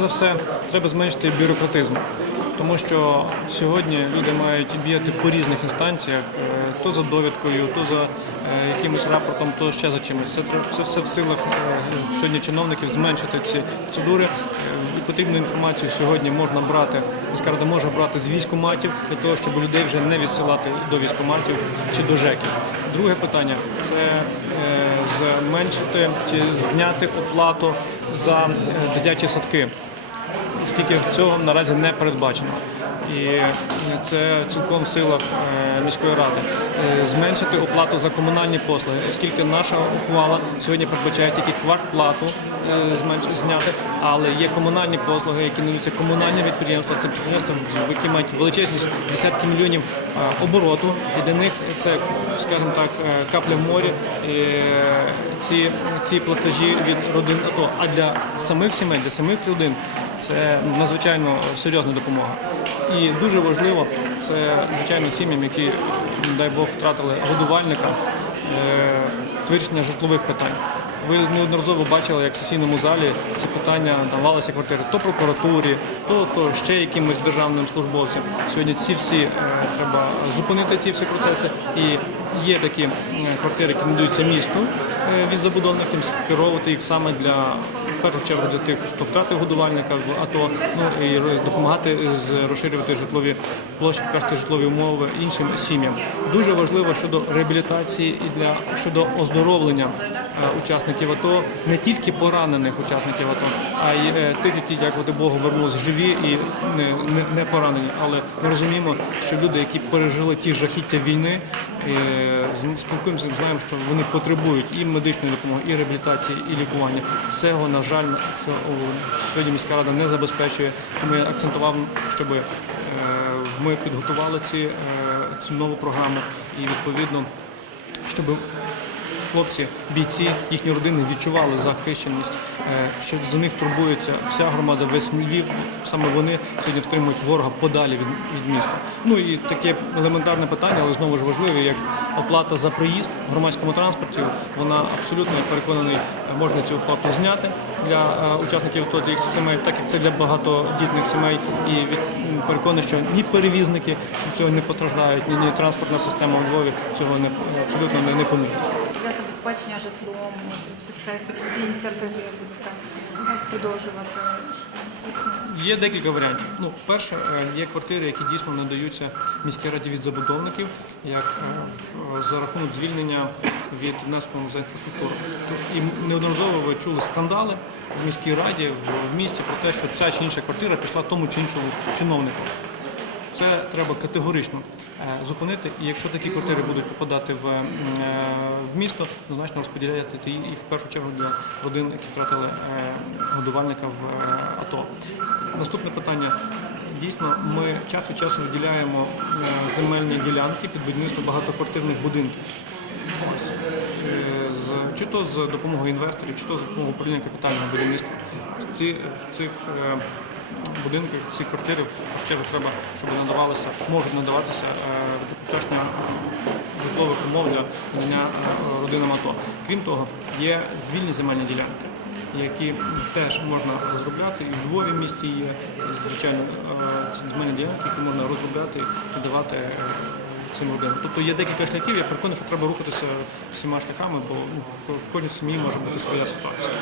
за все, треба зменшити бюрократизм, тому що сьогодні люди мають бігати по різних інстанціях, е, то за довідкою, то за е, якимось рапортом, то ще за чимось. Це, це все в силах е, сьогодні чиновників зменшити ці процедури. І потрібну інформацію сьогодні можна брати, міська рада може брати з військоматів для того, щоб людей вже не відсилати до військоматів чи до ЖЕКів. Друге питання це зменшити чи зняти оплату за дитячі садки, оскільки цього наразі не передбачено. І це цілком в силах е, міської ради. Е, Зменшити оплату за комунальні послуги, оскільки наша ухвала сьогодні передбачає тільки квартплату е, зняти, але є комунальні послуги, які надаються комунальні підприємства, це підприємства, які мають величезність десятки мільйонів обороту, і для них це, скажімо так, е, капля в морі. Е, ці, ці платежі від родин АТО. А для самих сімей, для самих родин це надзвичайно серйозна допомога. І дуже важливо це звичайно сім'ям, які, дай Бог, втратили годувальника, е, вирішення житлових питань. Ви неодноразово бачили, як в сесійному залі ці питання давалися квартири то прокуратурі, то, то ще якимось державним службовцям. Сьогодні ці всі е, треба зупинити ці всі процеси. І є такі е, квартири, які надаються місту е, від забудовників, скеровувати їх саме для в першу чергу для тих, хто втратив годувальника в АТО, ну і допомагати з розширювати житлові площі, покращити житлові умови іншим сім'ям. Дуже важливо щодо реабілітації і для щодо оздоровлення е, учасників АТО, не тільки поранених учасників АТО, а й е, тих, які, дякувати Богу, вернулись живі і не, не, не поранені. Але ми розуміємо, що люди, які пережили ті жахіття війни, спілкуємося, знаємо, що вони потребують і медичної допомоги, і реабілітації, і лікування. Цього, на жаль, сьогодні міська рада не забезпечує. Тому я акцентував, щоб е, ми підготували ці, е, цю нову програму і відповідно, щоб хлопці, бійці, їхні родини відчували захищеність, е, що за них турбується вся громада, весь Львів. Саме вони сьогодні втримують ворога подалі від, від міста. Ну і таке елементарне питання, але знову ж важливе, як оплата за проїзд в громадському транспорті. Вона абсолютно я переконаний, можна цю оплату зняти для е, учасників їх сімей, так як це для багатодітних сімей. І від, переконаний, що ні перевізники цього не постраждають, ні, ні транспортна система у Львові цього не абсолютно не, не помітить. Для забезпечення житлом, це ці ініціативи будете продовжувати. Є декілька варіантів. Ну, перше, е, є квартири, які дійсно надаються міській раді від забудовників, як е, за рахунок звільнення від внеску за інфраструктуру. І неодноразово ви чули скандали в міській раді, в місті про те, що ця чи інша квартира пішла тому чи іншому чиновнику. Це треба категорично е, зупинити. І якщо такі квартири будуть попадати в, е, в місто, однозначно розподіляти їх і в першу чергу для родин, які втратили е, годувальника в АТО. Наступне питання. Дійсно, ми час від часу виділяємо земельні ділянки під будівництво багатоквартирних будинків. Ось. З- Чи то з допомогою інвесторів, чи то з допомогою управління капітального будівництва. В цих будинках, ці квартири, в чергу треба, щоб надавалися, можуть надаватися е, житлових умов для надання е, родинам АТО. Крім того, є вільні земельні ділянки. Які теж можна розробляти, і в Львові місті є, звичайно, е, ці земельні ділянки, які можна розробляти і давати цим родинам. Тобто є декілька шляхів, я переконаний, що треба рухатися всіма шляхами, бо ну, в кожній сім'ї може бути своя ситуація.